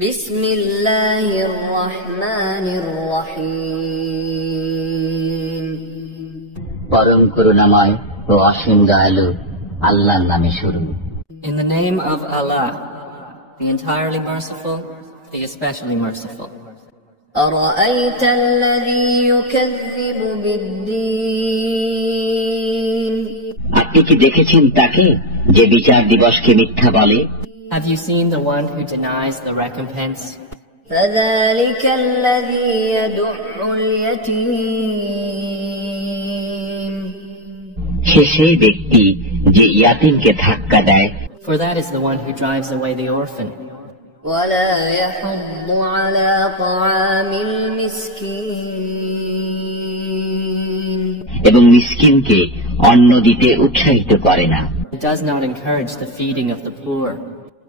বিসমিল্লাহির রহমানির রহিম। পরম করুণাময় ও অসীম দয়ালু আল্লাহর নামে শুরু। In the name of Allah, the entirely merciful, the especially merciful. أرأيت الذي يكذب بالدين আপনি কি দেখেছেন তাকে যে বিচার দিবসকে মিথ্যা বলে? Have you seen the one who denies the recompense? فذلك الذي يدع اليتيم সে সেই ব্যক্তি যে ইয়াতীমকে ধাক্কা দেয়, For that is the one who drives away the orphan, ولا يحض على طعام المسكين and এবং মিসকিনকে অন্ন দিতে উৎসাহিত করে না। does not encourage the feeding of the poor.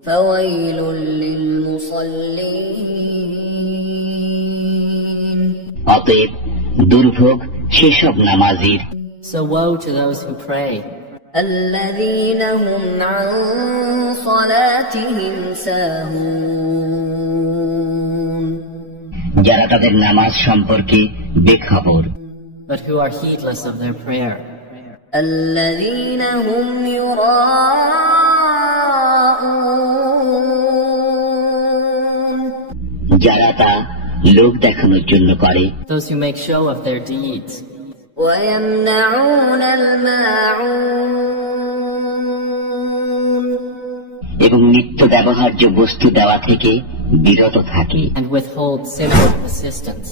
فويل للمصلين অতএব দুর্ভোগ সেসব নামাজির, So woe to those who pray, الذين هم عن صلاتهم ساهون যারা তাদের নামাজ সম্পর্কে বেখবর, but who are heedless of their prayer. الذين هم يراءون যারা তা লোক দেখানোর জন্য করে, Those who make show of their deeds, ويمنعون الماعون এবং নিত্য ব্যবহার্য বস্তু দেওয়া থেকে বিরত থাকে। and withhold simple assistance.